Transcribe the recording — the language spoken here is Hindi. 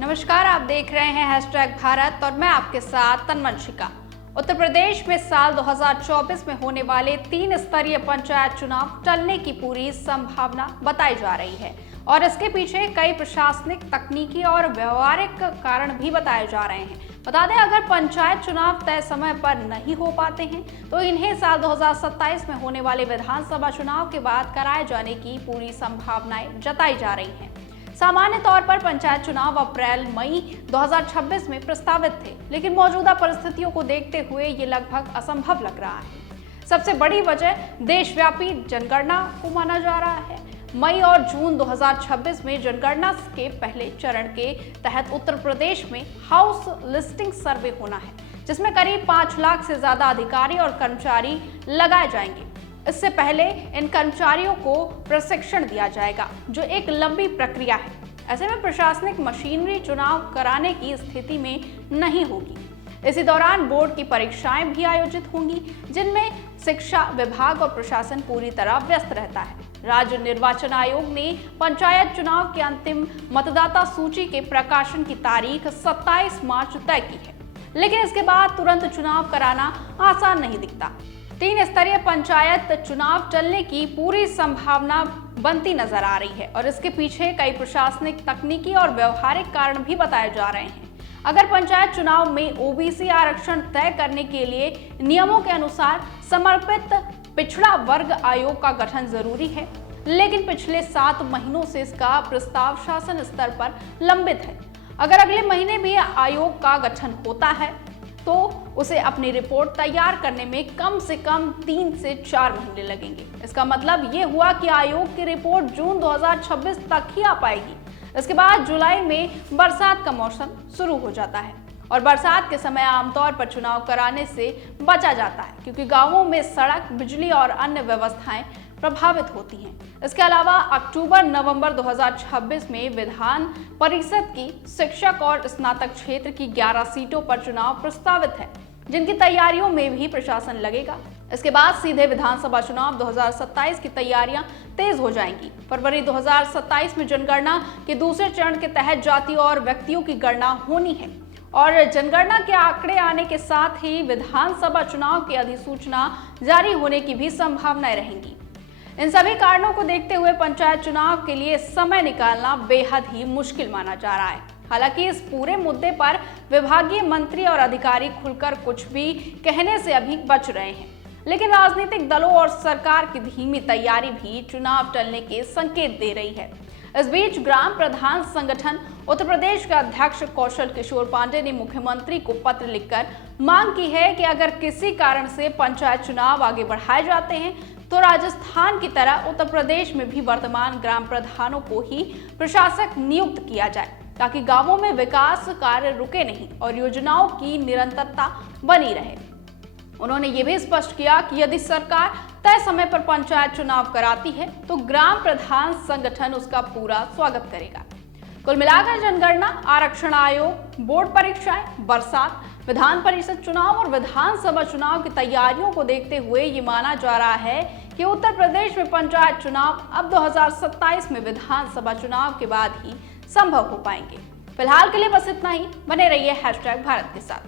नमस्कार, आप देख रहे हैं हैशटैग भारत और मैं आपके साथ तन्मंशिका। उत्तर प्रदेश में साल 2024 में होने वाले 3 स्तरीय पंचायत चुनाव टलने की पूरी संभावना बताई जा रही है और इसके पीछे कई प्रशासनिक, तकनीकी और व्यवहारिक कारण भी बताए जा रहे हैं। बता दें, अगर पंचायत चुनाव तय समय पर नहीं हो पाते हैं तो इन्हें साल 2027 में होने वाले विधानसभा चुनाव के बाद कराए जाने की पूरी संभावनाएं जताई जा रही हैं। सामान्य तौर पर पंचायत चुनाव अप्रैल-मई 2026 में प्रस्तावित थे, लेकिन मौजूदा परिस्थितियों को देखते हुए ये लगभग असंभव लग रहा है। सबसे बड़ी वजह देशव्यापी जनगणना को माना जा रहा है। मई और जून 2026 में जनगणना के पहले चरण के तहत उत्तर प्रदेश में हाउस लिस्टिंग सर्वे होना है, जिसमें करीब 5 लाख से ज्यादा अधिकारी और कर्मचारी लगाए जाएंगे। इससे पहले इन कर्मचारियों को प्रशिक्षण दिया जाएगा, जो एक लंबी प्रक्रिया है। ऐसे में प्रशासनिक मशीनरी चुनाव कराने की स्थिति में नहीं होगी। इसी दौरान बोर्ड की परीक्षाएं भी आयोजित होंगी, जिनमें शिक्षा विभाग और प्रशासन पूरी तरह व्यस्त रहता है। राज्य निर्वाचन आयोग ने पंचायत चुनाव की अंतिम मतदाता सूची के प्रकाशन की तारीख 27 मार्च तय की है, लेकिन इसके बाद तुरंत चुनाव कराना आसान नहीं दिखता। 3 स्तरीय पंचायत चुनाव टलने की पूरी संभावना बनती नजर आ रही है और इसके पीछे कई प्रशासनिक, तकनीकी और व्यवहारिक कारण भी बताए जा रहे हैं। अगर पंचायत चुनाव में ओबीसी आरक्षण तय करने के लिए नियमों के अनुसार समर्पित पिछड़ा वर्ग आयोग का गठन जरूरी है, लेकिन पिछले 7 महीनों से इसका प्रस्ताव शासन स्तर पर लंबित है। अगर अगले महीने भी आयोग का गठन होता है तो उसे अपनी रिपोर्ट तैयार करने में कम से कम 3 से 4 महीने लगेंगे। इसका मतलब ये हुआ कि आयोग की रिपोर्ट जून 2026 तक ही आ पाएगी। इसके बाद जुलाई में बरसात का मौसम शुरू हो जाता है और बरसात के समय आमतौर पर चुनाव कराने से बचा जाता है, क्योंकि गांवों में सड़क, बिजली और अन्य व्यवस्थाएं प्रभावित होती हैं। इसके अलावा अक्टूबर-नवंबर 2026 में विधान परिषद की शिक्षक और स्नातक क्षेत्र की 11 सीटों पर चुनाव प्रस्तावित है, जिनकी तैयारियों में भी प्रशासन लगेगा। इसके बाद सीधे विधानसभा चुनाव 2027 की तैयारियां तेज हो जाएंगी। फरवरी 2027 में जनगणना के दूसरे चरण के तहत जाति और व्यक्तियों की गणना होनी है और जनगणना के आंकड़े आने के साथ ही विधानसभा चुनाव की अधिसूचना जारी होने की भी संभावनाएं रहेंगी। इन सभी कारणों को देखते हुए पंचायत चुनाव के लिए समय निकालना बेहद ही मुश्किल माना जा रहा है। हालांकि इस पूरे मुद्दे पर विभागीय मंत्री और अधिकारी खुलकर कुछ भी कहने से अभी बच रहे हैं, लेकिन राजनीतिक दलों और सरकार की धीमी तैयारी भी चुनाव टलने के संकेत दे रही है। इस बीच ग्राम प्रधान संगठन उत्तर प्रदेश के अध्यक्ष कौशल किशोर पांडे ने मुख्यमंत्री को पत्र लिखकर मांग की है कि अगर किसी कारण से पंचायत चुनाव आगे बढ़ाए जाते हैं तो राजस्थान की तरह उत्तर प्रदेश में भी वर्तमान ग्राम प्रधानों को ही प्रशासक नियुक्त किया जाए, ताकि गांवों में विकास कार्य रुके नहीं और योजनाओं की निरंतरता बनी रहे। उन्होंने ये भी स्पष्ट किया कि यदि सरकार तय समय पर पंचायत चुनाव कराती है तो ग्राम प्रधान संगठन उसका पूरा स्वागत करेगा। कुल मिलाकर जनगणना, आरक्षण आयोग, बोर्ड परीक्षाएं, बरसात, विधान परिषद चुनाव और विधानसभा चुनाव की तैयारियों को देखते हुए ये माना जा रहा है कि उत्तर प्रदेश में पंचायत चुनाव अब 2027 में विधानसभा चुनाव के बाद ही संभव हो पाएंगे। फिलहाल के लिए बस इतना ही। बने रहिए हैशटैग भारत के साथ।